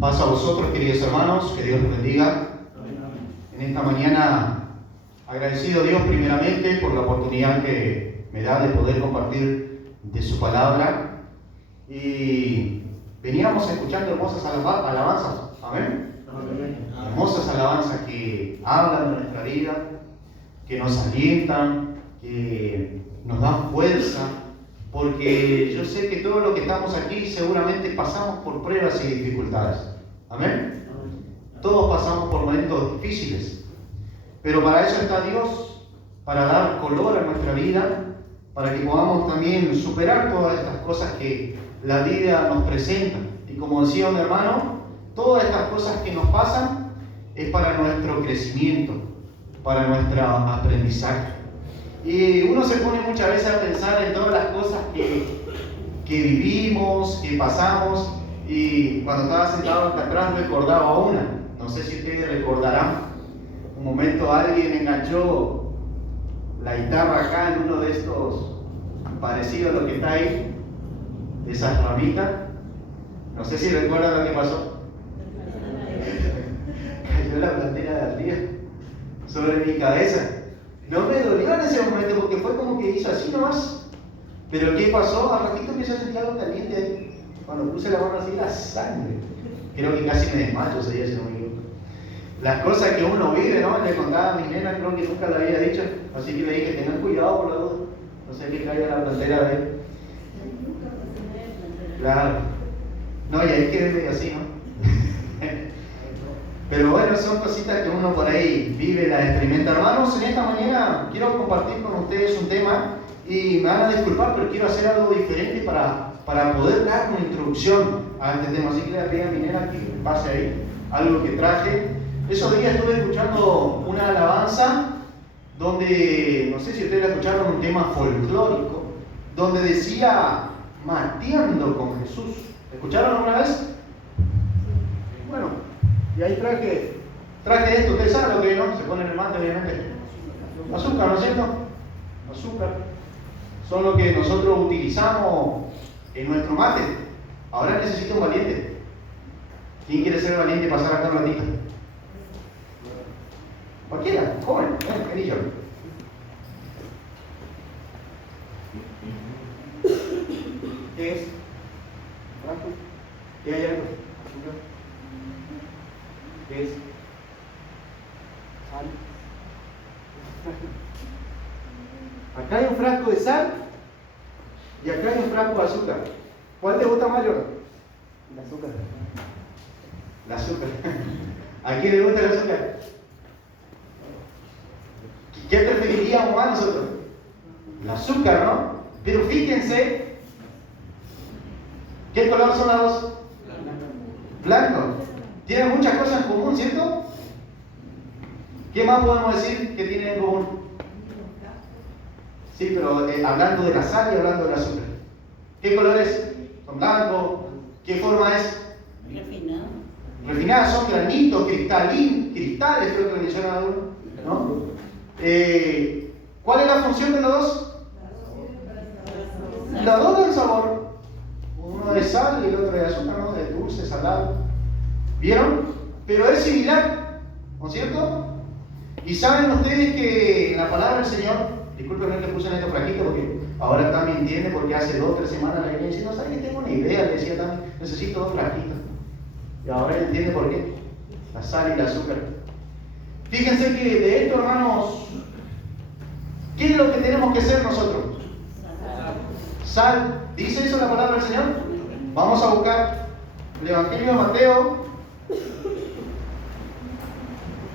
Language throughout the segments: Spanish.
Paz a vosotros, queridos hermanos, que Dios los bendiga. En esta mañana, agradecido a Dios primeramente por la oportunidad que me da de poder compartir de su palabra. Y veníamos escuchando hermosas alabanzas, amén. Hermosas alabanzas que hablan de nuestra vida, que nos alientan, que nos dan fuerza. Porque yo sé que todos los que estamos aquí seguramente pasamos por pruebas y dificultades. ¿Amén? Todos pasamos por momentos difíciles. Pero para eso está Dios, para dar color a nuestra vida, para que podamos también superar todas estas cosas que la vida nos presenta. Y como decía un hermano, todas estas cosas que nos pasan es para nuestro crecimiento, para nuestro aprendizaje. Y uno se pone muchas veces a pensar en todas las cosas que vivimos, que pasamos, y cuando estaba sentado acá atrás recordaba una. No sé si ustedes recordarán, un momento alguien enganchó la guitarra acá en uno de estos, parecido a lo que está ahí, de esas ramitas. No sé si recuerdan lo que pasó. Cayó la plantera de ardilla sobre mi cabeza. No me dolió en ese momento porque fue como que hizo así nomás. Pero ¿qué pasó? Al ratito empecé a sentir algo caliente ahí. Cuando puse la mano así, la sangre. Creo que casi me desmayo ese día, si no me equivoco. Las cosas que uno vive, ¿no? Le contaba a mi nena, creo que nunca le había dicho. Así que le dije, tengan cuidado por la duda. No sé qué caiga la plantera de él. Claro. No, y ahí quedé medio así, ¿no? Pero bueno, son cositas que uno por ahí vive, las experimenta. Hermanos, en esta mañana quiero compartir con ustedes un tema y me van a disculpar, pero quiero hacer algo diferente para poder dar una introducción a este tema. Así que le pido a mi nena que pase ahí algo que traje. Esos días estuve escuchando una alabanza donde, no sé si ustedes la escucharon, un tema folclórico, donde decía mateando con Jesús. ¿Escucharon alguna vez? Bueno. Y ahí traje esto, ustedes saben lo que no, se pone en el mate obviamente. Azúcar, ¿no es cierto? Azúcar. Son lo que nosotros utilizamos en nuestro mate. Ahora necesito un valiente. ¿Quién quiere ser valiente y pasar acá un ratito? Cualquiera, joven, querido. ¿Qué es? ¿Qué hay algo? ¿Azúcar? ¿Qué es? Sal. Acá hay un frasco de sal y acá hay un frasco de azúcar. ¿Cuál te gusta más, Jordan? El azúcar. El azúcar. ¿A quién le gusta el azúcar? ¿Qué preferiríamos más nosotros? El azúcar, ¿no? Pero fíjense, ¿qué color son las dos? Blanco. Tienen muchas cosas en común, ¿cierto? ¿Qué más podemos decir que tienen en común? Sí, pero hablando de la sal y hablando del azúcar. ¿Qué colores? Son blancos. ¿Qué forma es? Refinado. Refinadas, son granitos, cristales, creo que le mencionan a uno, ¿no? ¿Cuál es la función de los dos? Los dos dan sabor. Uno de sal y el otro de azúcar, ¿no? De dulce, salado. ¿Vieron? Pero es similar, ¿no es cierto? Y saben ustedes que la palabra del Señor, discúlpenme que puse en esto flaquito porque ahora también entiende porque hace 2 o 3 semanas le venía diciendo, ¿sabes que tengo una idea? Le decía también, necesito 2 flaquitos. Y ahora entiende por qué. La sal y el azúcar. Fíjense que de esto, hermanos, ¿qué es lo que tenemos que ser nosotros? Sal. ¿Dice eso la palabra del Señor? Vamos a buscar el Evangelio de Mateo,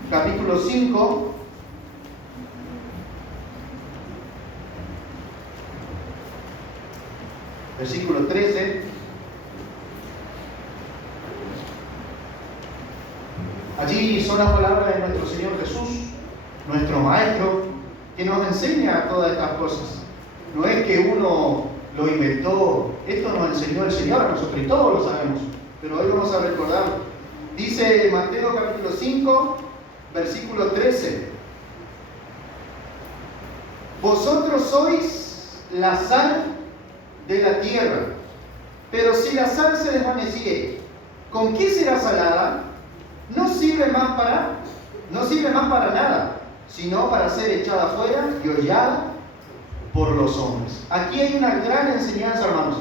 capítulo 5, versículo 13. Allí son las palabras de nuestro Señor Jesús, nuestro Maestro, que nos enseña todas estas cosas. No es que uno lo inventó, esto nos enseñó el Señor a nosotros y todos lo sabemos, pero hoy vamos a recordarlo. Dice Mateo capítulo 5, versículo 13. Vosotros sois la sal de la tierra, pero si la sal se desvaneciere, ¿con qué será salada? No sirve más para nada, sino para ser echada afuera y hollada por los hombres. Aquí hay una gran enseñanza, hermanos.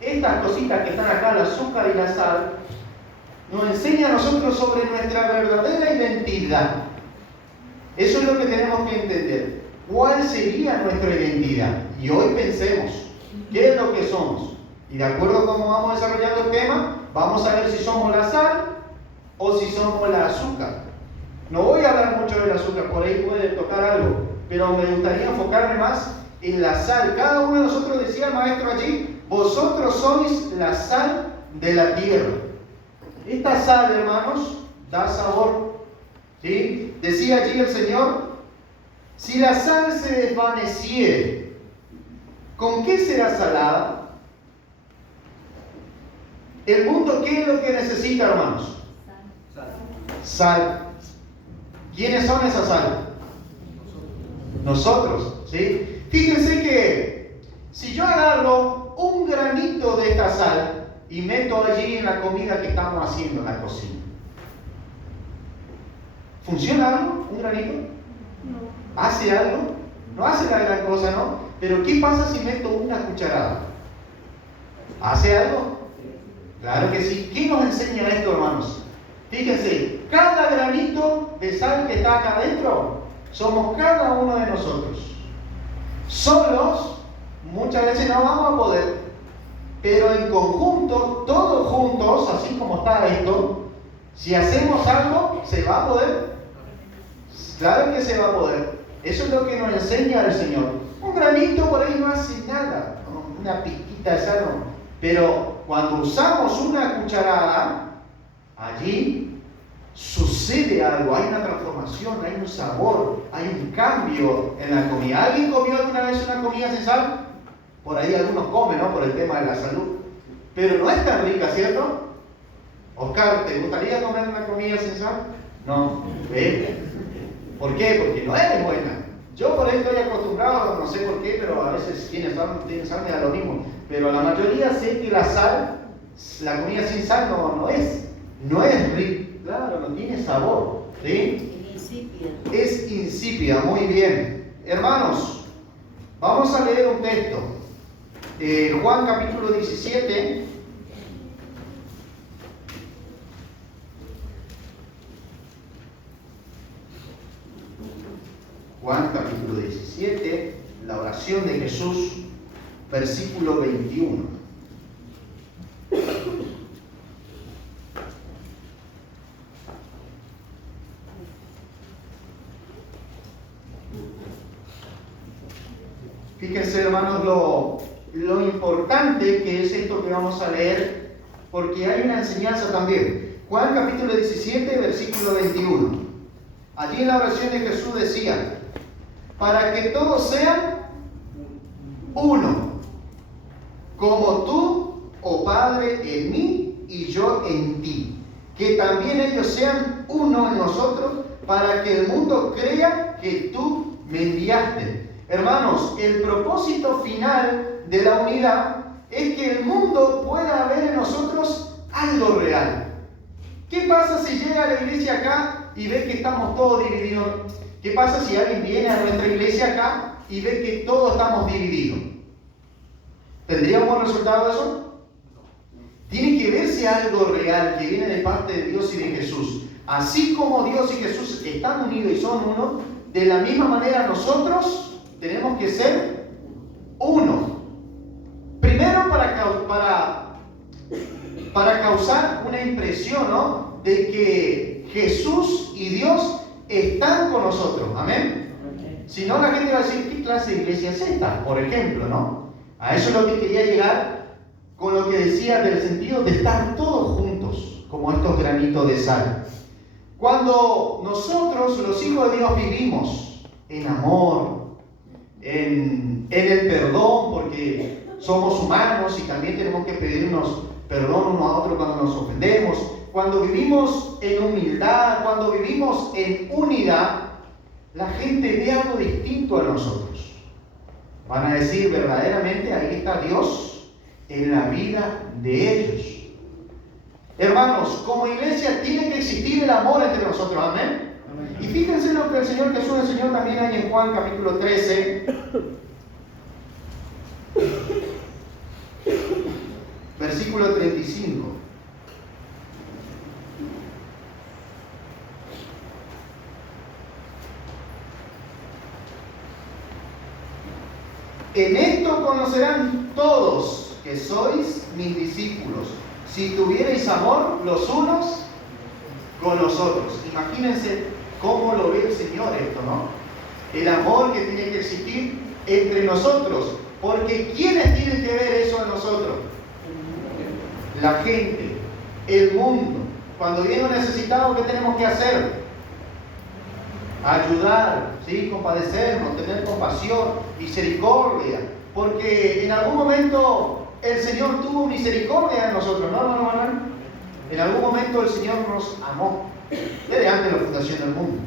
Estas cositas que están acá, el azúcar y la sal, nos enseña a nosotros sobre nuestra verdadera identidad. Eso es lo que tenemos que entender. ¿Cuál sería nuestra identidad? Y hoy pensemos, ¿qué es lo que somos? Y de acuerdo a cómo vamos desarrollando el tema, vamos a ver si somos la sal o si somos la azúcar. No voy a hablar mucho del azúcar, por ahí puede tocar algo, pero me gustaría enfocarme más en la sal. Cada uno de nosotros, decía el maestro allí, vosotros sois la sal de la tierra. Esta sal, hermanos, da sabor. ¿Sí? Decía allí el Señor, si la sal se desvaneciere, ¿con qué será salada? ¿El mundo qué es lo que necesita, hermanos? Sal. ¿Quiénes son esa sal? Nosotros, ¿sí? Fíjense que si yo agarro un granito de esta sal y meto allí en la comida que estamos haciendo en la cocina, ¿funciona algo? ¿Un granito? No. ¿Hace algo? No hace la gran cosa, ¿no? Pero ¿qué pasa si meto una cucharada? ¿Hace algo? Claro que sí. ¿Qué nos enseña esto, hermanos? Fíjense, cada granito de sal que está acá adentro, somos cada uno de nosotros. Solos, muchas veces no vamos a poder, pero en conjunto, todos juntos, así como está esto, si hacemos algo, ¿se va a poder? Claro que se va a poder. Eso es lo que nos enseña el Señor. Un granito por ahí no hace nada, ¿no? Una pizquita de sal, no. Pero cuando usamos una cucharada, allí sucede algo, hay una transformación, hay un sabor, hay un cambio en la comida. ¿Alguien comió alguna vez una comida sin sal? Por ahí algunos comen, ¿no? Por el tema de la salud. Pero no es tan rica, ¿cierto? Oscar, ¿te gustaría comer una comida sin sal? No. ¿Ve? ¿Por qué? Porque no es buena. Yo por ahí estoy acostumbrado, no sé por qué, pero a veces tienen sal me da lo mismo. Pero la mayoría sé que la sal, la comida sin sal no es rica. Claro, no tiene sabor. ¿Sí? Insípida. Es insípida, muy bien. Hermanos, vamos a leer un texto. Juan capítulo 17. Juan capítulo 17, la oración de Jesús, versículo 21. Fíjense, hermanos, lo importante que es esto que vamos a leer, porque hay una enseñanza también. Juan capítulo 17, versículo 21. Allí en la oración de Jesús decía, para que todos sean uno, como tú, oh Padre, en mí y yo en ti, que también ellos sean uno en nosotros, para que el mundo crea que tú me enviaste. Hermanos, el propósito final de la unidad es que el mundo pueda ver en nosotros algo real. ¿Qué pasa si llega a la iglesia acá y ve que estamos todos divididos? ¿Qué pasa si alguien viene a nuestra iglesia acá y ve que todos estamos divididos? ¿Tendría un buen resultado eso? Tiene que verse algo real que viene de parte de Dios y de Jesús. Así como Dios y Jesús están unidos y son uno, de la misma manera nosotros tenemos que ser uno. Primero para causar una impresión, ¿no?, de que Jesús y Dios están con nosotros. Amén. Si no, la gente va a decir, ¿qué clase de iglesia es esta? Por ejemplo, ¿no? A eso es lo que quería llegar con lo que decía del sentido de estar todos juntos, como estos granitos de sal. Cuando nosotros, los hijos de Dios, vivimos en amor, en el perdón, porque somos humanos y también tenemos que pedirnos perdón uno a otro cuando nos ofendemos, cuando vivimos en humildad, cuando vivimos en unidad, la gente ve algo distinto a nosotros. Van a decir, verdaderamente ahí está Dios en la vida de ellos. Hermanos, como iglesia tiene que existir el amor entre nosotros, amén. Y fíjense lo que el Señor Jesús enseñó también ahí en Juan capítulo 13, versículo 35. En esto conocerán todos que sois mis discípulos, si tuvierais amor los unos con los otros. Imagínense cómo lo ve el Señor esto, ¿no? El amor que tiene que existir entre nosotros. Porque ¿quiénes tienen que ver eso en nosotros? La gente, el mundo. Cuando viene un necesitado, ¿qué tenemos que hacer? Ayudar, ¿sí? Compadecernos, tener compasión, misericordia. Porque en algún momento el Señor tuvo misericordia de nosotros, ¿no, hermano Manuel? En algún momento el Señor nos amó, desde antes de la fundación del mundo.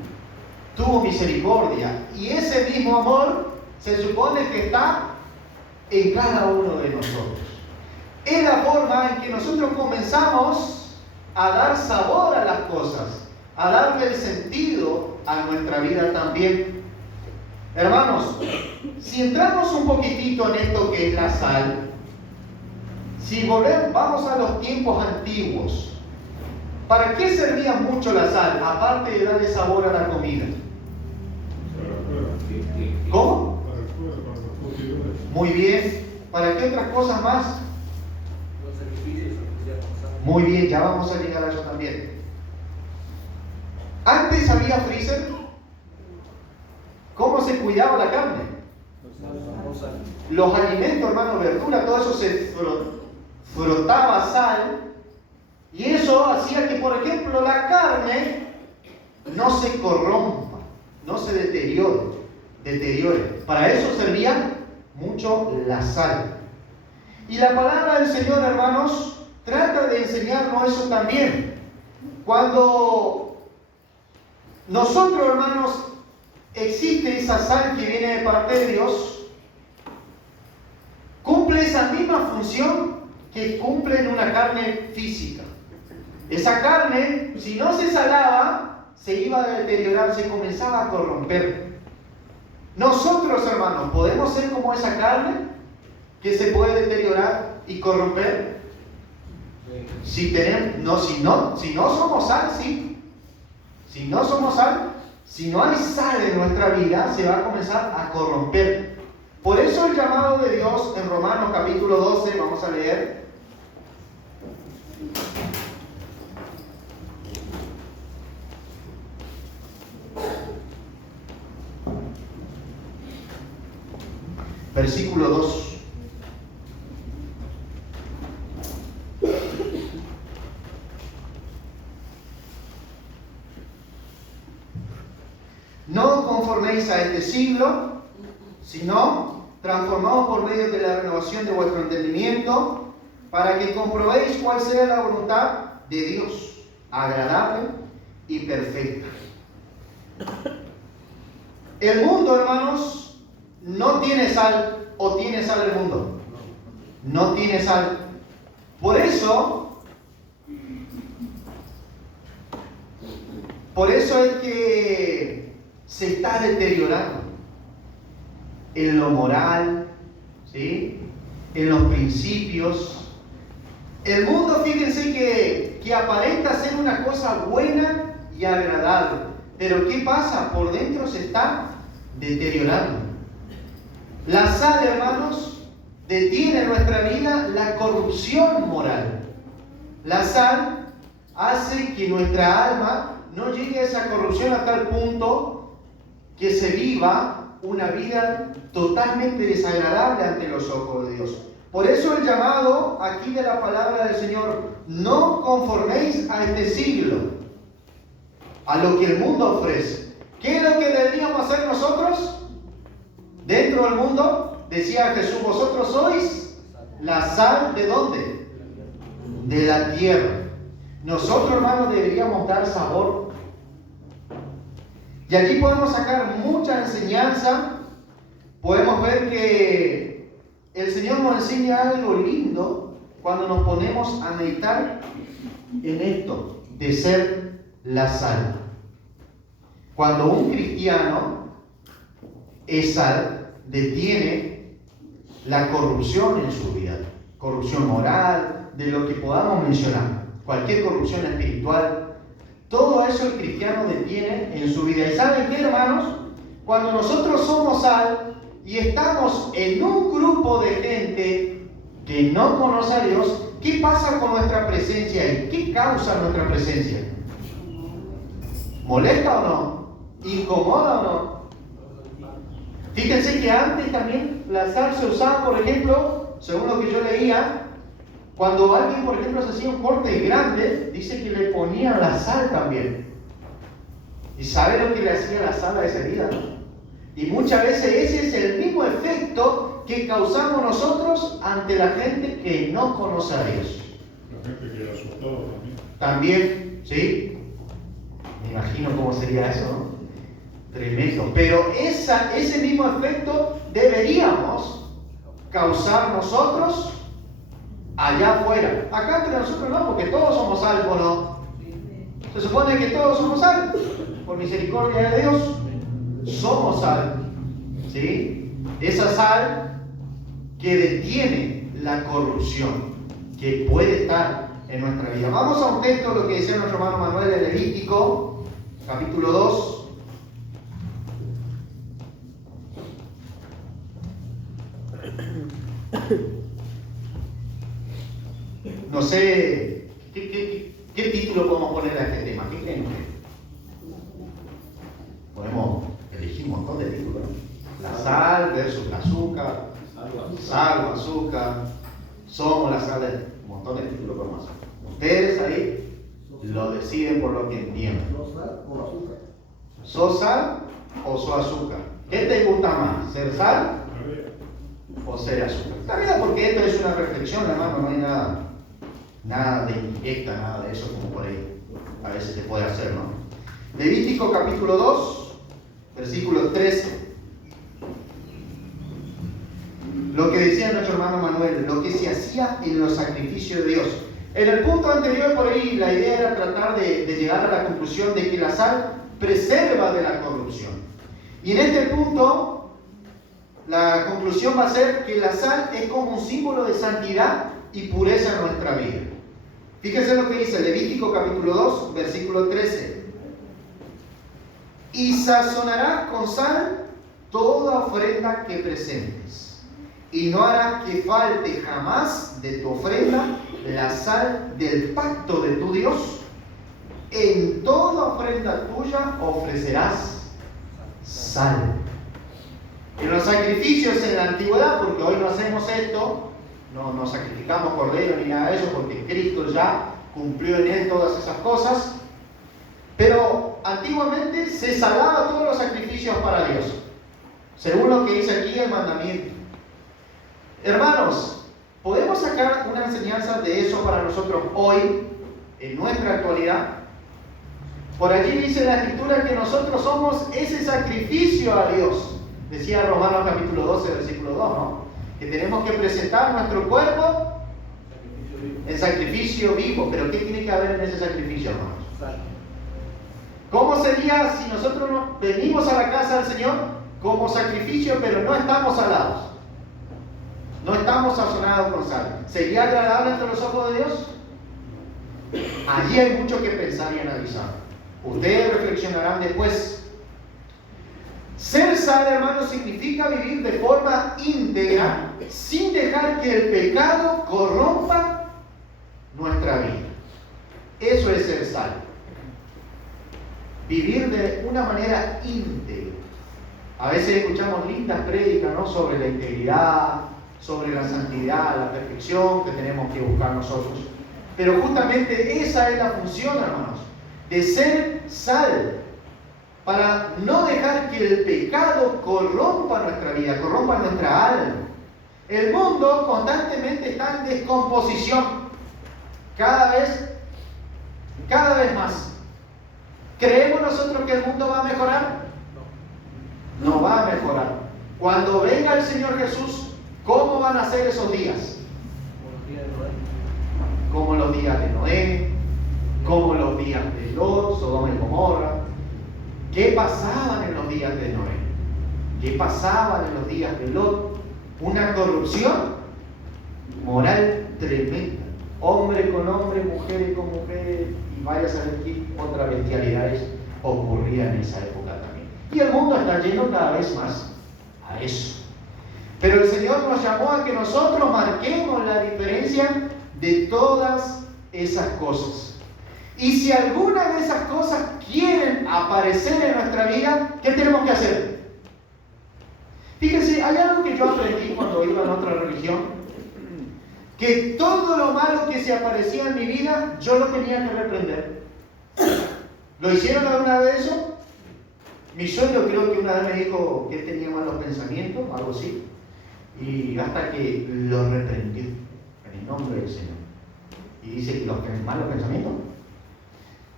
Tuvo misericordia. Y ese mismo amor se supone que está en cada uno de nosotros. Es la forma en que nosotros comenzamos a dar sabor a las cosas, a darle el sentido a nuestra vida también. Hermanos, si entramos un poquitito en esto que es la sal, si vamos a los tiempos antiguos, ¿para qué servía mucho la sal, aparte de darle sabor a la comida? ¿Cómo? Muy bien. ¿Para qué otras cosas más? Muy bien, ya vamos a llegar a eso también. Antes había freezer. ¿Cómo se cuidaba la carne? Los alimentos, hermano, verdura, todo eso se frotaba sal. Y eso hacía que, por ejemplo, la carne no se corrompa, no se deteriore. Para eso servía mucho la sal. Y la palabra del Señor, hermanos, trata de enseñarnos eso también. Cuando nosotros, hermanos, existe esa sal que viene de parte de Dios, cumple esa misma función que cumple en una carne física. Esa carne, si no se salaba, se iba a deteriorar, se comenzaba a corromper. Nosotros, hermanos, ¿podemos ser como esa carne que se puede deteriorar y corromper? Si no somos sal, sí. Si no somos sal, si no hay sal en nuestra vida, se va a comenzar a corromper. Por eso el llamado de Dios en Romanos capítulo 12, vamos a leer. Versículo 2. No conforméis a este siglo, sino transformaos por medio de la renovación de vuestro entendimiento, para que comprobéis cuál sea la voluntad de Dios, agradable y perfecta. El mundo, hermanos, no tiene sal. ¿O tiene sal el mundo? No tiene sal. Por eso es que se está deteriorando en lo moral, ¿sí? En los principios. El mundo, fíjense que aparenta ser una cosa buena y agradable, pero ¿qué pasa? Por dentro se está deteriorando. La sal, hermanos, detiene en nuestra vida la corrupción moral. La sal hace que nuestra alma no llegue a esa corrupción a tal punto que se viva una vida totalmente desagradable ante los ojos de Dios. Por eso el llamado aquí de la palabra del Señor: no conforméis a este siglo, a lo que el mundo ofrece. ¿Qué es lo que deberíamos hacer nosotros? Dentro del mundo, decía Jesús, vosotros sois la sal, ¿de dónde? De la tierra. Nosotros, hermanos, deberíamos dar sabor. Y aquí podemos sacar mucha enseñanza. Podemos ver que el Señor nos enseña algo lindo cuando nos ponemos a meditar en esto de ser la sal. Cuando un cristiano es sal, detiene la corrupción en su vida, corrupción moral, de lo que podamos mencionar, cualquier corrupción espiritual, todo eso el cristiano detiene en su vida. ¿Y saben qué, hermanos? Cuando nosotros somos sal y estamos en un grupo de gente que no conoce a Dios, ¿qué pasa con nuestra presencia ahí? ¿Qué causa nuestra presencia? ¿Molesta o no? ¿Incomoda o no? Fíjense que antes también la sal se usaba, por ejemplo, según lo que yo leía, cuando alguien, por ejemplo, se hacía un corte grande, dice que le ponían la sal también. ¿Y sabe lo que le hacía la sal a esa herida? Y muchas veces ese es el mismo efecto que causamos nosotros ante la gente que no conoce a Dios. La gente que asustaba también. También, ¿sí? Me imagino cómo sería eso, ¿no? Tremendo. Pero ese mismo efecto deberíamos causar nosotros allá afuera. Acá entre nosotros no, porque todos somos salvos, ¿no? Se supone que todos somos salvos. Por misericordia de Dios, somos salvos. ¿Sí? Esa sal que detiene la corrupción que puede estar en nuestra vida. Vamos a un texto, lo que decía nuestro hermano Manuel en Levítico, capítulo 2. No sé, ¿qué título podemos poner a este tema? ¿Qué creen ustedes? Podemos elegir un montón de títulos, ¿no? La sal versus el azúcar, sal o azúcar, somos la sal, un montón de títulos podemos hacer. Ustedes ahí lo deciden por lo que entienden. ¿Sos sal o azúcar? ¿Sos sal o sos azúcar? ¿Qué te gusta más? ¿Ser sal o ser azúcar? Está bien, porque esto es una reflexión, hermano, no hay nada de indirecta, nada de eso como por ahí a veces se puede hacer, ¿no? Levítico capítulo 2, versículo 13. Lo que decía nuestro hermano Manuel, lo que se hacía en los sacrificios de Dios. En el punto anterior por ahí la idea era tratar de llegar a la conclusión de que la sal preserva de la corrupción. Y en este punto la conclusión va a ser que la sal es como un símbolo de santidad y pureza en nuestra vida. Fíjense lo que dice Levítico capítulo 2, versículo 13. Y sazonarás con sal toda ofrenda que presentes, y no harás que falte jamás de tu ofrenda la sal del pacto de tu Dios. En toda ofrenda tuya ofrecerás sal. En los sacrificios en la antigüedad, porque hoy no hacemos esto, no sacrificamos cordero ni nada de eso, porque Cristo ya cumplió en él todas esas cosas. Pero antiguamente se salaba todos los sacrificios para Dios, según lo que dice aquí el mandamiento. Hermanos, ¿podemos sacar una enseñanza de eso para nosotros hoy, en nuestra actualidad? Por allí dice la Escritura que nosotros somos ese sacrificio a Dios. Decía Romanos capítulo 12, versículo 2, ¿no? Que tenemos que presentar nuestro cuerpo en sacrificio vivo. ¿Pero qué tiene que haber en ese sacrificio, hermanos? ¿Cómo sería si nosotros venimos a la casa del Señor como sacrificio, pero no estamos salados? No estamos sazonados con sal. ¿Sería agradable ante los ojos de Dios? Allí hay mucho que pensar y analizar. Ustedes reflexionarán después. Ser sal, hermanos, significa vivir de forma íntegra, sin dejar que el pecado corrompa nuestra vida. Eso es ser sal. Vivir de una manera íntegra. A veces escuchamos lindas prédicas, ¿no?, sobre la integridad, sobre la santidad, la perfección que tenemos que buscar nosotros. Pero justamente esa es la función, hermanos, de ser sal, para no dejar que el pecado corrompa nuestra vida, corrompa nuestra alma. El mundo constantemente está en descomposición, cada vez más. ¿Creemos nosotros que el mundo va a mejorar? No va a mejorar. Cuando venga el Señor Jesús, ¿cómo van a ser esos días? días de Noé, como los días de Lot, Sodoma y Gomorra. ¿Qué pasaban en los días de Noé? ¿Qué pasaban en los días de Lot? Una corrupción moral tremenda. Hombre con hombre, mujeres con mujeres, y vaya a saber qué otras bestialidades ocurrían en esa época también. Y el mundo está lleno cada vez más a eso. Pero el Señor nos llamó a que nosotros marquemos la diferencia de todas esas cosas. Y si alguna de esas cosas quieren aparecer en nuestra vida, ¿qué tenemos que hacer? Fíjense, hay algo que yo aprendí cuando iba en otra religión, que todo lo malo que se aparecía en mi vida, yo lo tenía que reprender. ¿Lo hicieron alguna vez eso? Mi suegro creo que una vez me dijo que él tenía malos pensamientos, algo así, y hasta que lo reprendió en el nombre del Señor. Y dice que los malos pensamientos.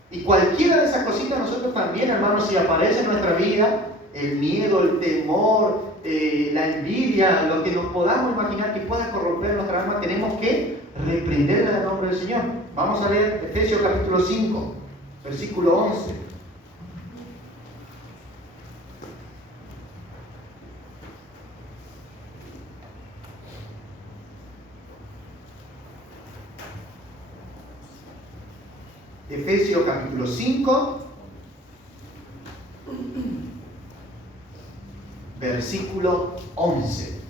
Y cualquiera de esas cositas nosotros también, hermanos, si aparece en nuestra vida, el miedo, el temor, la envidia, lo que nos podamos imaginar que pueda corromper nuestra alma, tenemos que reprenderla en el nombre del Señor. Vamos a leer Efesios capítulo 5, versículo 11. Efesios capítulo 5, versículo 11.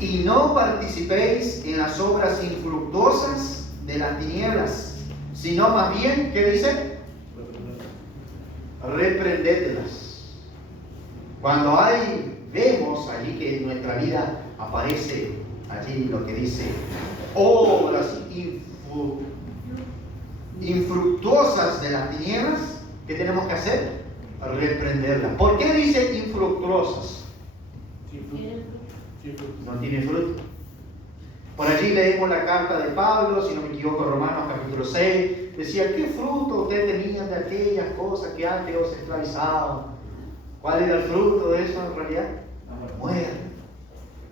Y no participéis en las obras infructuosas de las tinieblas, sino más bien, ¿qué dice? Reprendedlas. Cuando vemos allí que en nuestra vida aparece allí lo que dice obras infructuosas de las tinieblas, ¿qué tenemos que hacer? Reprenderlas. ¿Por qué dice infructuosas? No tiene fruto. Por allí leemos la carta de Pablo, si no me equivoco, Romanos capítulo 6, decía, ¿qué fruto ustedes tenían de aquellas cosas que antes os esclavizaban? ¿Cuál era el fruto de eso en realidad? Muerte.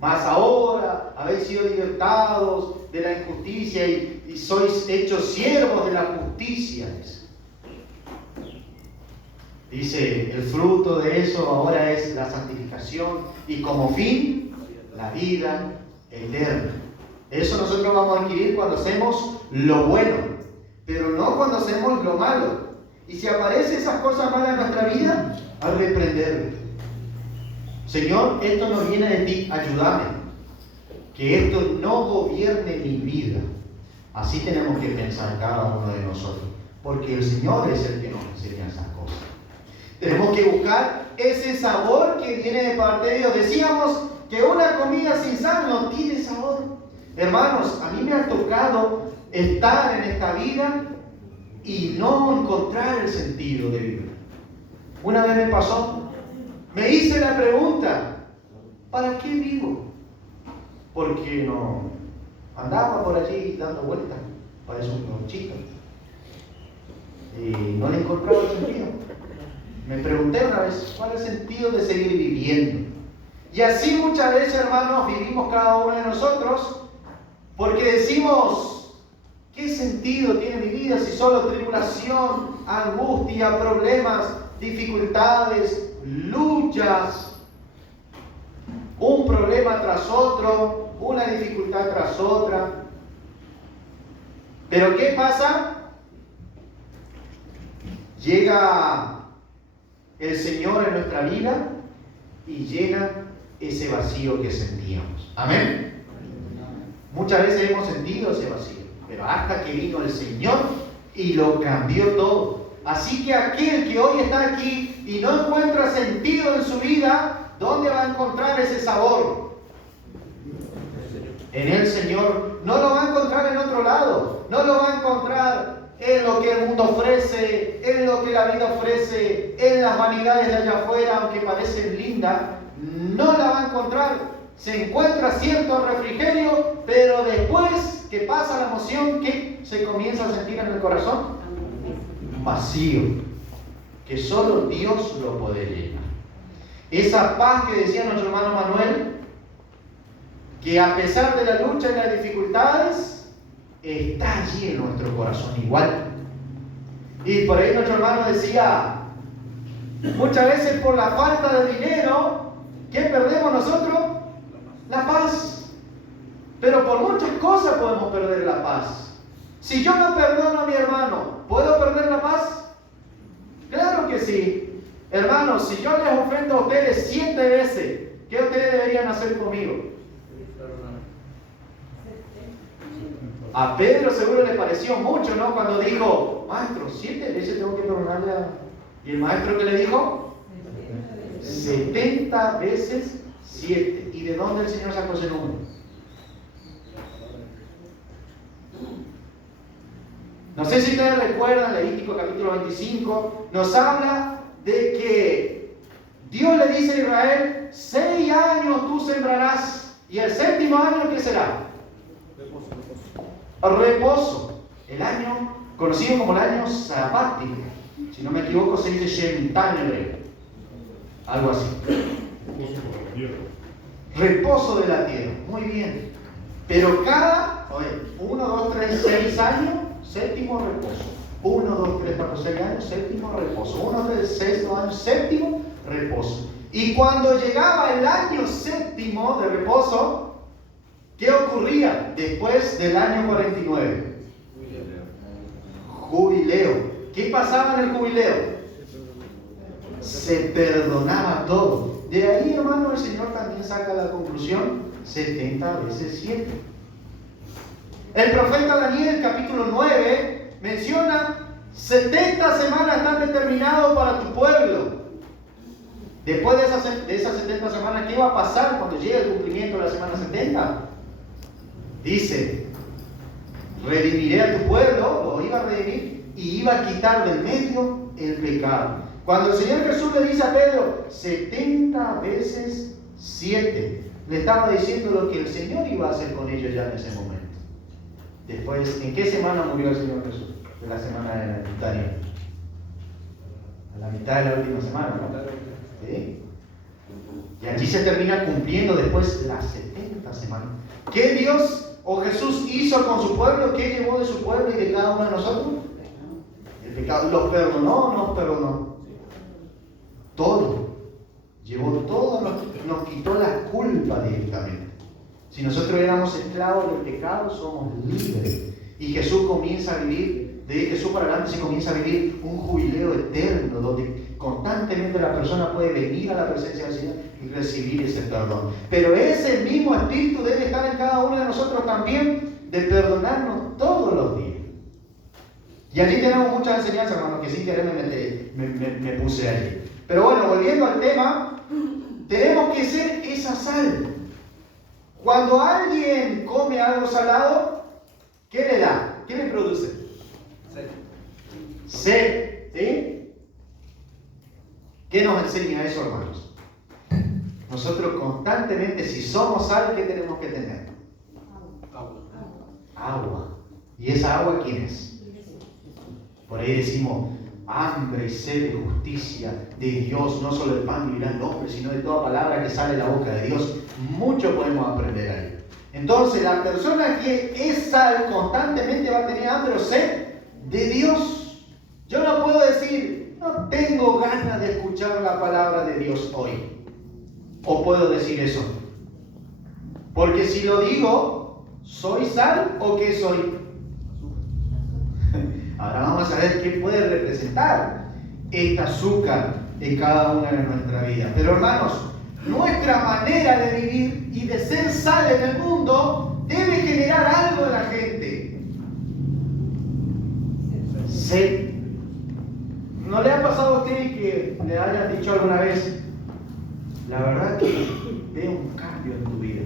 Mas ahora habéis sido libertados de la injusticia y sois hechos siervos de la justicia. Dice, el fruto de eso ahora es la santificación y como fin, la vida eterna. Eso nosotros vamos a adquirir cuando hacemos lo bueno, pero no cuando hacemos lo malo. Y si aparecen esas cosas malas en nuestra vida, a reprenderlo. Señor, esto no viene de ti, ayúdame. Que esto no gobierne mi vida. Así tenemos que pensar cada uno de nosotros. Porque el Señor es el que nos enseña esas cosas. Tenemos que buscar ese sabor que viene de parte de Dios. Decíamos que una comida sin sal no tiene sabor. Hermanos, a mí me ha tocado estar en esta vida y no encontrar el sentido de vivir. Una vez me pasó, me hice la pregunta, ¿para qué vivo? Porque no andaba por allí dando vueltas, parece un lonchito, y no le encontraba el sentido. Me pregunté una vez, ¿cuál es el sentido de seguir viviendo? Y así muchas veces, hermanos, vivimos cada uno de nosotros, porque decimos, ¿qué sentido tiene mi vida si solo tribulación, angustia, problemas, dificultades, luchas, un problema tras otro, una dificultad tras otra? Pero ¿qué pasa? Llega el Señor en nuestra vida y llena ese vacío que sentíamos. Amén. Muchas veces hemos sentido ese vacío, pero hasta que vino el Señor y lo cambió todo. Así que aquel que hoy está aquí y no encuentra sentido en su vida, ¿dónde va a encontrar ese sabor? En el Señor. No lo va a encontrar en otro lado. No lo va a encontrar en lo que el mundo ofrece, en lo que la vida ofrece, en las vanidades de allá afuera, aunque parecen lindas. No la va a encontrar. Se encuentra cierto refrigerio, pero después que pasa la emoción, ¿qué se comienza a sentir en el corazón? Vacío. que solo Dios lo puede llenar. Esa paz que decía nuestro hermano Manuel, que a pesar de la lucha y las dificultades, está allí en nuestro corazón igual. Y por ahí nuestro hermano decía, muchas veces por la falta de dinero, ¿qué perdemos nosotros? La paz. Pero por muchas cosas podemos perder la paz. Si yo no perdono a mi hermano, ¿puedo perder la paz? Claro que sí. Hermanos, si yo les ofendo a ustedes 7 veces, ¿qué ustedes deberían hacer conmigo? A Pedro seguro le pareció mucho, ¿no? Cuando dijo, maestro, 7 veces tengo que perdonarle a... ¿Y el maestro qué le dijo? 70 veces 7. ¿Y de dónde el Señor sacó ese número? No sé si ustedes recuerdan, Levítico capítulo 25, nos habla de que Dios le dice a Israel, 6 años tú sembrarás, y el 7º año, ¿qué será? Reposo. El año conocido como el año sabático. Si no me equivoco, se dice Shemitah en hebreo. Algo así. Reposo de la tierra. Muy bien. Pero cada 1, 2, 3, 6 años, 7º reposo. 1, 2, 3, 4, 6 años, 7º reposo. 1, 3, 6 años, 7º reposo. Y cuando llegaba el año 7º de reposo, ¿qué ocurría después del año 49? Jubileo. ¿Qué pasaba en el jubileo? Se perdonaba todo. De ahí, hermano, el Señor también saca la conclusión, 70 veces 7. El profeta Daniel, capítulo 9, menciona 70 semanas están determinadas para tu pueblo. Después de esas 70 semanas, ¿qué va a pasar cuando llegue el cumplimiento de la semana 70? Dice, redimiré a tu pueblo, lo iba a redimir, y iba a quitar del medio el pecado. Cuando el Señor Jesús le dice a Pedro, 70 veces 7, le estaba diciendo lo que el Señor iba a hacer con ellos ya en ese momento. Después, ¿en qué semana murió el Señor Jesús? De la semana de Daniel. A la mitad de la última semana, ¿no? ¿Sí? Y allí se termina cumpliendo después las 70 semanas. ¿Qué Dios o Jesús hizo con su pueblo? ¿Qué llevó de su pueblo y de cada uno de nosotros? El pecado. ¿Los perdonó o no perdonó? Todo. Llevó todo, nos quitó la culpa directamente. Si nosotros éramos esclavos del pecado, somos libres. Y Jesús comienza a vivir, de Jesús para adelante se comienza a vivir un jubileo eterno, donde constantemente la persona puede venir a la presencia del Señor y recibir ese perdón. Pero ese mismo espíritu debe estar en cada uno de nosotros también, de perdonarnos todos los días. Y allí tenemos muchas enseñanzas, hermanos, que sin querer me puse allí. Pero bueno, volviendo al tema, tenemos que ser esa sal. Cuando alguien come algo salado, ¿qué le da? ¿Qué le produce? Sed. ¿Sí? ¿Qué nos enseña eso, hermanos? Nosotros constantemente, si somos sal, ¿qué tenemos que tener? Agua. ¿Y esa agua quién es? Por ahí decimos, hambre y sed de justicia de Dios, no solo el pan vivirá el hombre, sino de toda palabra que sale de la boca de Dios. Mucho podemos aprender ahí. Entonces, la persona que es sal constantemente va a tener hambre o sed de Dios. Yo no puedo decir, no tengo ganas de escuchar la palabra de Dios hoy. ¿O puedo decir eso? Porque si lo digo, ¿soy sal o qué soy? Ahora vamos a ver qué puede representar este azúcar en cada una de nuestra vida. Pero hermanos, nuestra manera de vivir y de ser sal en el mundo debe generar algo en la gente. Sed. ¿No le ha pasado a usted que le hayan dicho alguna vez, la verdad que veo un cambio en tu vida?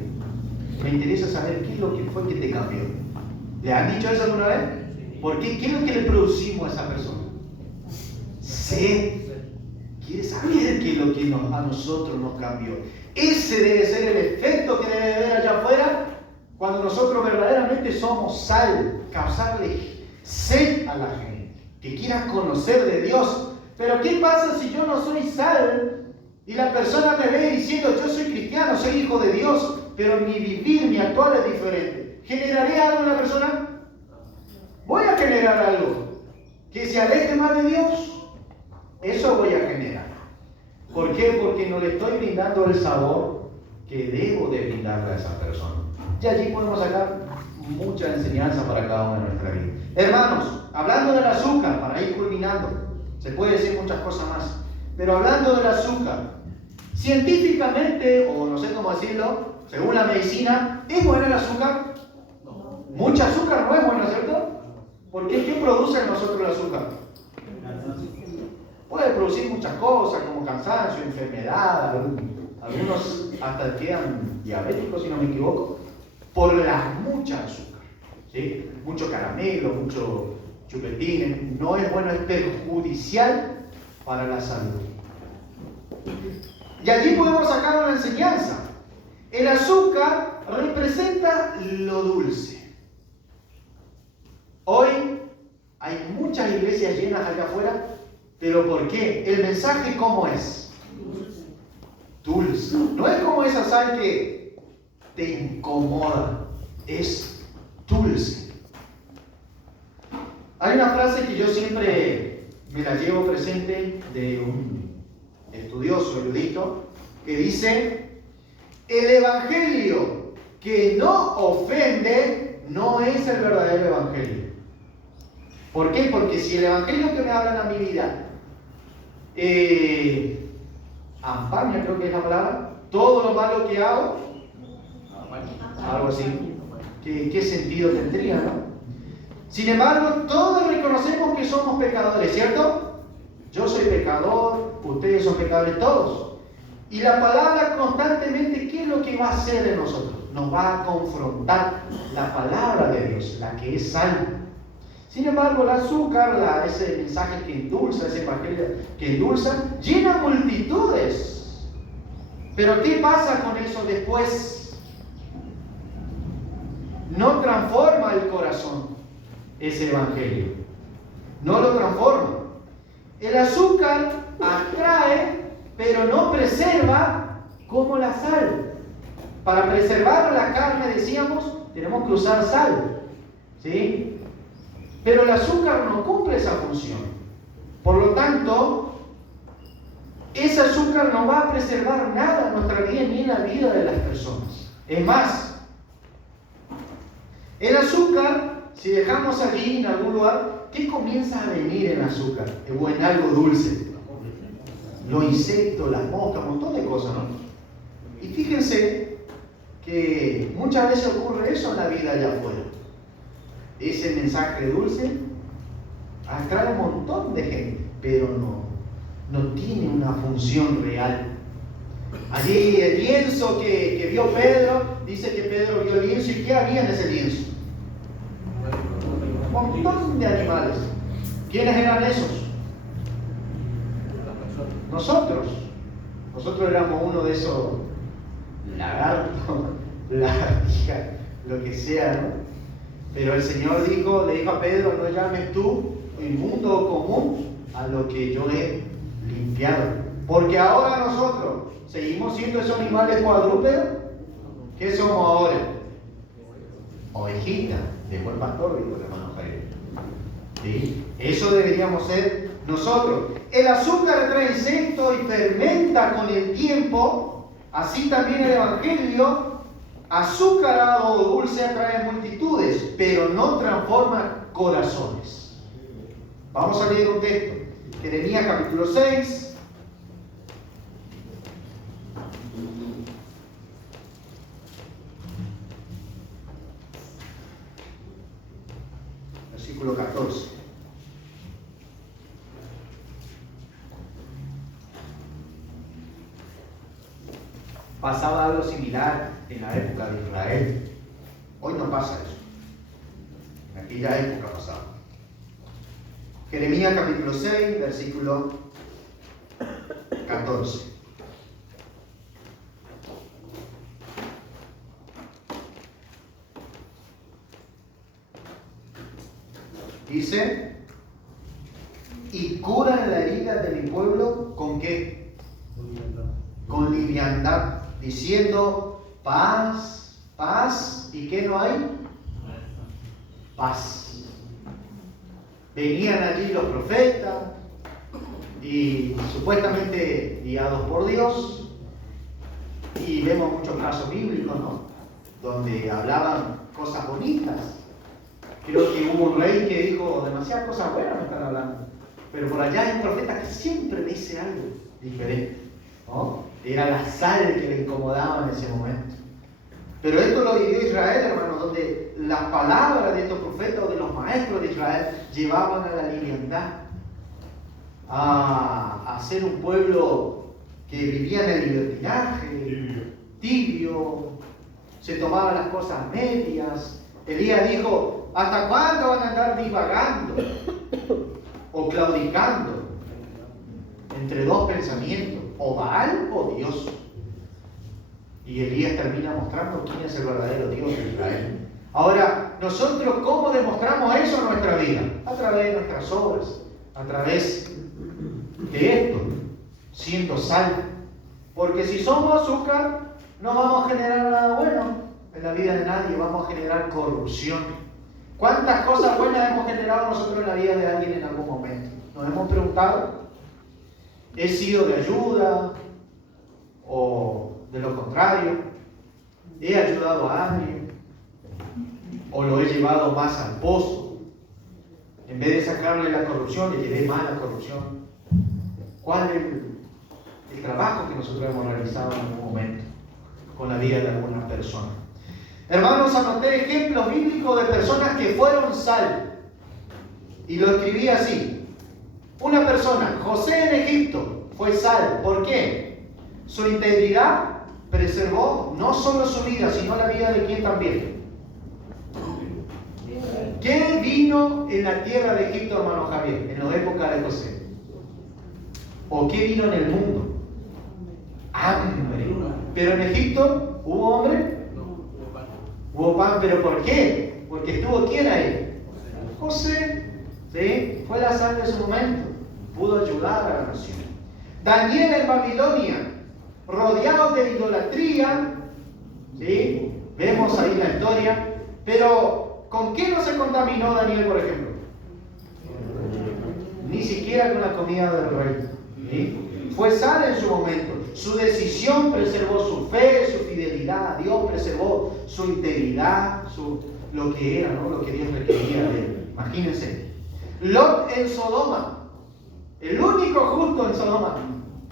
Me interesa saber qué es lo que fue que te cambió. ¿Le han dicho eso alguna vez? ¿Por qué? ¿Qué es lo que le producimos a esa persona? Sed. Quiere saber qué es lo que a nosotros nos cambió. Ese debe ser el efecto que debe haber allá afuera cuando nosotros verdaderamente somos sal. Causarle sed a la gente. Que quiera conocer de Dios. Pero ¿qué pasa si yo no soy sal y la persona me ve diciendo yo soy cristiano, soy hijo de Dios, pero mi vivir, mi actuar es diferente? ¿Generaré algo en la persona? Voy a generar algo que se aleje más de Dios. Eso voy a generar. ¿Por qué? Porque no le estoy brindando el sabor que debo de brindarle a esa persona. Y allí podemos sacar mucha enseñanza para cada una de nuestra vida. Hermanos, hablando del azúcar, para ir culminando, se puede decir muchas cosas más, pero hablando del azúcar, científicamente, o no sé cómo decirlo, según la medicina, ¿es bueno el azúcar? Mucho azúcar no es bueno, ¿cierto? Porque ¿qué produce en nosotros el azúcar? Puede producir muchas cosas, como cansancio, enfermedad, algunos hasta quedan diabéticos, si no me equivoco, por la mucha azúcar, ¿sí? Mucho caramelo, mucho chupetín, no es bueno, es perjudicial para la salud. Y allí podemos sacar una enseñanza. El azúcar representa lo dulce. Hoy hay muchas iglesias llenas allá afuera, pero ¿por qué? El mensaje, ¿cómo es? Dulce. No es como esa sal que te incomoda, es dulce. Hay una frase que yo siempre me la llevo presente de un estudioso, erudito, que dice: el evangelio que no ofende no es el verdadero evangelio. ¿Por qué? Porque si el evangelio que me hablan a mi vida ampaña, creo que es la palabra, todo lo malo que hago, algo así, ¿qué sentido tendría, no? Sin embargo, todos reconocemos que somos pecadores, ¿cierto? Yo soy pecador, ustedes son pecadores todos. Y la palabra constantemente, ¿qué es lo que va a hacer en nosotros? Nos va a confrontar la palabra de Dios, la que es sal. Sin embargo, el azúcar, ese mensaje que endulza, ese evangelio que endulza, llena multitudes. Pero ¿qué pasa con eso después? No transforma el corazón ese evangelio. No lo transforma. El azúcar atrae, pero no preserva como la sal. Para preservar la carne, decíamos, tenemos que usar sal, ¿sí? Pero el azúcar no cumple esa función. Por lo tanto, ese azúcar no va a preservar nada en nuestra vida ni en la vida de las personas. Es más, el azúcar, si dejamos allí en algún lugar, ¿qué comienza a venir en azúcar? O en algo dulce. Los insectos, las moscas, un montón de cosas, ¿no? Y fíjense que muchas veces ocurre eso en la vida allá afuera. Ese mensaje dulce atrae un montón de gente, pero no tiene una función real. Allí el lienzo que vio Pedro, dice que Pedro vio el lienzo, ¿y qué había en ese lienzo? Un montón de animales. ¿Quiénes eran esos? Nosotros. Nosotros éramos uno de esos lagartos, lagartijas, lo que sea, ¿no? Pero el Señor le dijo a Pedro: no llames tú inmundo o común a lo que yo he limpiado. Porque ahora nosotros seguimos siendo esos animales cuadrúpedos. ¿Qué somos ahora? Ovejitas de buen pastor, dijo el hermano Jairo. ¿Sí? Eso deberíamos ser nosotros. El azúcar trae insectos y fermenta con el tiempo. Así también el evangelio, azucarado o dulce, atrae multitudes, pero no transforma corazones. Vamos a leer un texto. Jeremías capítulo 6. Versículo 14. Pasaba algo similar en la época de Israel. Hoy no pasa eso. En aquella época pasaba. Jeremías capítulo 6, versículo 14. Dice: y curan la herida de mi pueblo, ¿con qué? Con liviandad, diciendo paz, paz, ¿y qué no hay? Paz. Venían allí los profetas y supuestamente guiados por Dios, y vemos muchos casos bíblicos, ¿no? Donde hablaban cosas bonitas. Creo que hubo un rey que dijo demasiadas cosas buenas me están hablando, pero por allá hay un profeta que siempre dice algo diferente, ¿no? Era la sal que le incomodaba en ese momento. Pero esto lo vivió Israel, hermano, donde las palabras de estos profetas o de los maestros de Israel llevaban a la liviandad, a ser un pueblo que vivía en el libertinaje, tibio, se tomaban las cosas medias. Elías dijo: ¿hasta cuándo van a andar divagando o claudicando entre dos pensamientos, o Baal o Dios? Y Elías termina mostrando quién es el verdadero Dios de Israel. Ahora, nosotros, ¿cómo demostramos eso en nuestra vida? A través de nuestras obras, a través de esto, siendo sal. Porque si somos azúcar, no vamos a generar nada bueno en la vida de nadie, vamos a generar corrupción. ¿Cuántas cosas buenas hemos generado nosotros en la vida de alguien en algún momento? ¿Nos hemos preguntado? ¿He sido de ayuda? ¿O de lo contrario? ¿He ayudado a alguien? ¿O lo he llevado más al pozo? En vez de sacarle la corrupción, le llevé más la corrupción. ¿Cuál es el trabajo que nosotros hemos realizado en algún momento con la vida de alguna persona? Hermanos, anoté ejemplos bíblicos de personas que fueron sal. Y lo escribí así. Una persona, José en Egipto, fue sal. ¿Por qué? Su integridad preservó no solo su vida, sino la vida de quién también. ¿Qué vino en la tierra de Egipto, hermano Javier, en la época de José? ¿O qué vino en el mundo? Hambre. Pero en Egipto, ¿hubo hambre? Hubo pan, ¿pero por qué? Porque estuvo ¿quién ahí? José, ¿sí? Fue la sal de su momento, pudo ayudar a la nación. Daniel en Babilonia, rodeado de idolatría, ¿sí? Vemos ahí la historia, pero ¿con qué no se contaminó Daniel, por ejemplo? Ni siquiera con la comida del rey, ¿sí? Fue sal en su momento. Su decisión preservó su fe, su fidelidad a Dios, preservó su integridad, lo que era, ¿no? Lo que Dios requería de él. Imagínense. Lot en Sodoma, el único justo en Sodoma,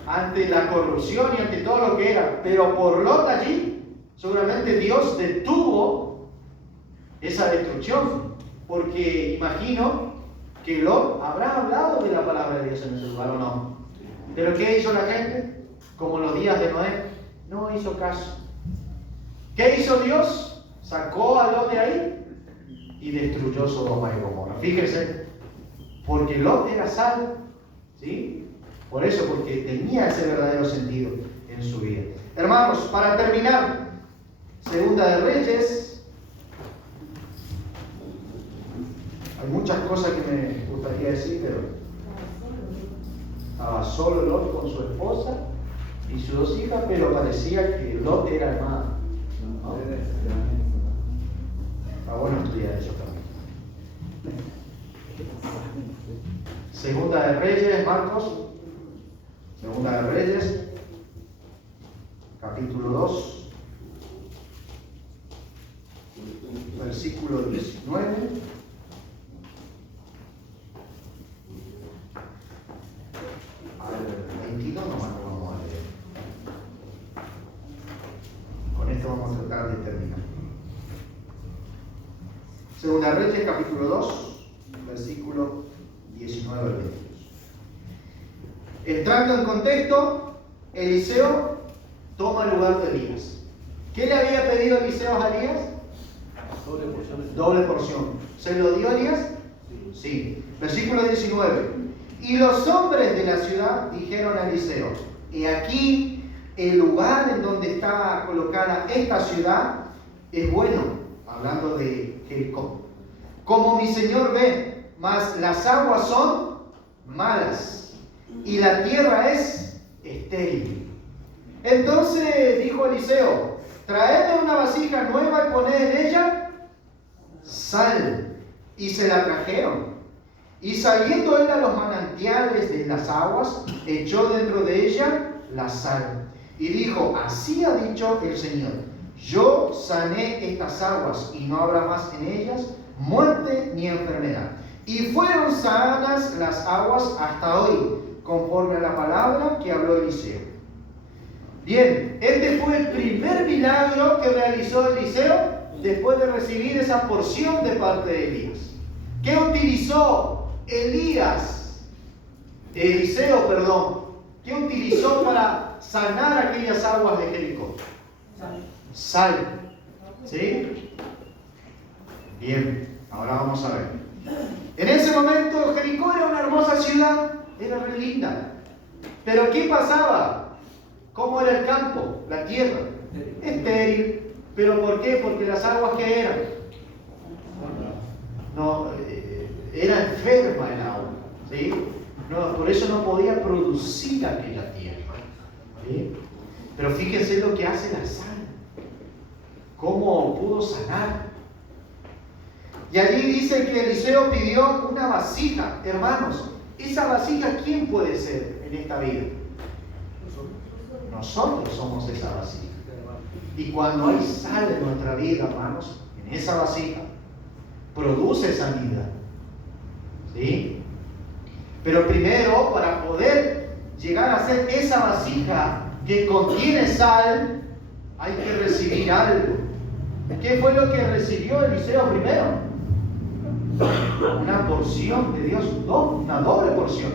ante la corrupción y ante todo lo que era, pero por Lot allí, seguramente Dios detuvo esa destrucción, porque imagino que Lot habrá hablado de la palabra de Dios en ese lugar, ¿o no? ¿Pero qué hizo la gente? Como en los días de Noé, no hizo caso. ¿Qué hizo Dios? Sacó a Lot de ahí y destruyó Sodoma y Gomorra. Fíjense, porque Lot era sal, ¿sí? Por eso, porque tenía ese verdadero sentido en su vida. Hermanos, para terminar, Segunda de Reyes. Hay muchas cosas que me gustaría decir, pero estaba solo Lot con su esposa y sus dos hijas, pero parecía que Lot era hermano, ¿no? Está bueno estudiar eso también. Segunda de Reyes, Marcos. Segunda de Reyes, capítulo 2, versículo 19. Al 22 nomás lo vamos a leer. Con esto vamos a tratar de terminar. Segunda de Reyes, capítulo 2, versículo 19 al 22. Entrando en contexto, Eliseo toma el lugar de Elías. ¿Qué le había pedido Eliseo a Elías? Doble porción. ¿Se lo dio Elías? Sí. Versículo 19. Y los hombres de la ciudad dijeron a Eliseo: he aquí el lugar en donde está colocada esta ciudad es bueno, hablando de Jericó, como mi señor ve, mas las aguas son malas, y la tierra es estéril. Entonces dijo Eliseo: traedme una vasija nueva y poned en ella sal. Y se la trajeron. Y saliendo él a los manantiales de las aguas, echó dentro de ella la sal. Y dijo: así ha dicho el Señor: yo sané estas aguas, y no habrá más en ellas muerte ni enfermedad. Y fueron sanas las aguas hasta hoy, conforme a la palabra que habló Eliseo. Bien, este fue el primer milagro que realizó Eliseo después de recibir esa porción de parte de Elías. ¿Qué utilizó Eliseo, ¿qué utilizó para sanar aquellas aguas de Jericó? Sal. ¿Sí? Bien, ahora vamos a ver. En ese momento Jericó era una hermosa ciudad, era re linda. Pero ¿qué pasaba? ¿Cómo era el campo? La tierra. Estéril. ¿Pero por qué? Porque las aguas que eran. No, era enferma el agua. ¿Sí? No, por eso no podía producir aquella tierra. ¿Sí? Pero fíjense lo que hace la sal. ¿Cómo pudo sanar? Y allí dice que Eliseo pidió una vasija. Hermanos, esa vasija, ¿quién puede ser en esta vida? Nosotros somos esa vasija. Y cuando hay sal en nuestra vida, hermanos, en esa vasija, produce sanidad. ¿Sí? Pero primero, para poder llegar a ser esa vasija que contiene sal, hay que recibir algo. ¿Qué fue lo que recibió Eliseo primero? Una porción de Dios, una doble porción.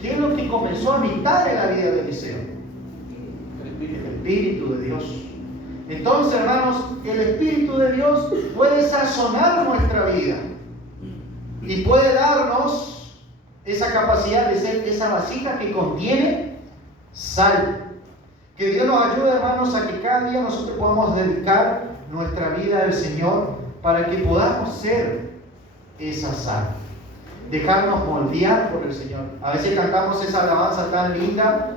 ¿Qué es lo que comenzó a habitar en la vida de Eliseo? El Espíritu de Dios. Entonces, hermanos, el Espíritu de Dios puede sazonar nuestra vida y puede darnos esa capacidad de ser esa vasija que contiene sal. Que Dios nos ayude, hermanos, a que cada día nosotros podamos dedicar nuestra vida al Señor para que podamos ser esa sal. Dejarnos moldear por el Señor. A veces cantamos esa alabanza tan linda,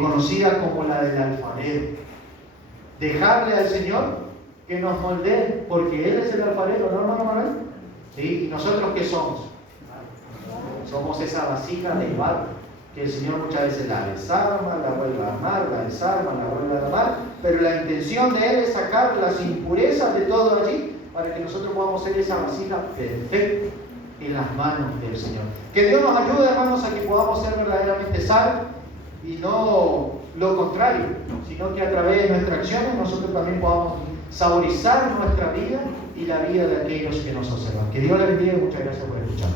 conocida como la del alfarero. Dejarle al Señor que nos moldee, porque Él es el alfarero, ¿no, hermano Manuel? ¿Sí? ¿Y nosotros qué somos? Somos esa vasija de barro que el Señor muchas veces la desarma, la vuelve a armar, la desarma, la vuelve a armar, pero la intención de Él es sacar las impurezas de todo allí para que nosotros podamos ser esa vasija perfecta en las manos del Señor. Que Dios nos ayude, hermanos, a que podamos ser verdaderamente sal y no lo contrario, sino que a través de nuestras acciones nosotros también podamos saborizar nuestra vida y la vida de aquellos que nos observan. Que Dios les bendiga y muchas gracias por escuchar.